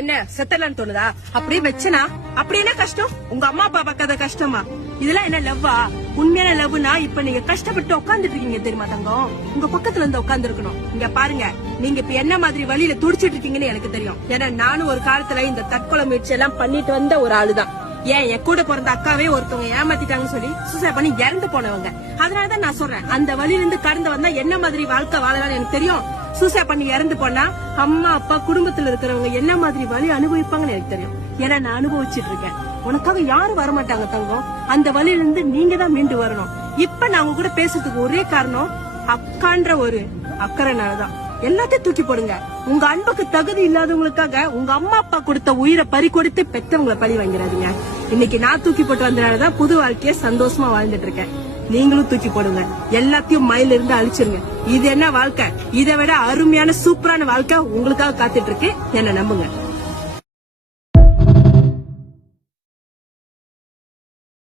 என்ன செத்தலான்னு தோணுதா? அப்படியே வச்சனா அப்படி என்ன கஷ்டம்? உங்க அம்மா அப்பா பார்க்காத கஷ்டமா? இதெல்லாம் என்ன லவ்வா? உண்மையான லவ்னா இப்ப நீங்க கஷ்டப்பட்டு உட்காந்துட்டு இருக்கீங்க தெரியுமா தங்கம்? உங்க பக்கத்துல இருந்து உட்கார்ந்து இருக்கணும். இங்க பாருங்க, நீங்க இப்ப என்ன மாதிரி வழியில துடிச்சிட்டு இருக்கீங்கன்னு எனக்கு தெரியும். ஏன்னா நானும் ஒரு காலத்துல இந்த தற்கொலை முயற்சி எல்லாம் பண்ணிட்டு வந்த ஒரு ஆளுதான். ஏன் என் கூட பிறந்த அக்காவே ஒருத்தவங்க ஏமாத்திட்டாங்கன்னு சொல்லி சூசைட் பண்ணி இறந்து போனவங்க. அதனாலதான் நான் சொல்றேன், அந்த வழியில இருந்து கடந்து வந்தா என்ன மாதிரி வாழ்க்கை வாழலாம்னு எனக்கு தெரியும். சூசைட் பண்ணி இறந்து போனா அம்மா அப்பா குடும்பத்துல இருக்கிறவங்க என்ன மாதிரி வலி அனுபவிப்பாங்கன்னு எனக்கு தெரியும். ஏன்னா நான் அனுபவிச்சுட்டு இருக்கேன். உனக்காக யாரும் வரமாட்டாங்க தங்கம். அந்த வழியில இருந்து நீங்க தான் மீண்டு வரணும். இப்ப நான் உங்க கூட பேசுறதுக்கு ஒரே காரணம் அக்கான்ற ஒரு அக்கறைனாலதான். எல்லாத்தையும் தூக்கி போடுங்க. உங்க அன்புக்கு தகுதி இல்லாதவங்களுக்காக உங்க அம்மா அப்பா கொடுத்த உயிரை பறி கொடுத்து பெத்தவங்களை பழி வாங்கிறாதீங்க. இன்னைக்கு நான் தூக்கி போட்டு வந்தனாலதான் புது வாழ்க்கைய சந்தோஷமா வாழ்ந்துட்டு இருக்கேன். நீங்களும் தூக்கி போடுங்க. எல்லாத்தையும் மயில இருந்து அழிச்சிருங்க. இது என்ன வாழ்க்கை? இதை விட அருமையான சூப்பரான வாழ்க்கை உங்களுக்காக காத்துட்டு இருக்கு. என்ன நம்புங்க.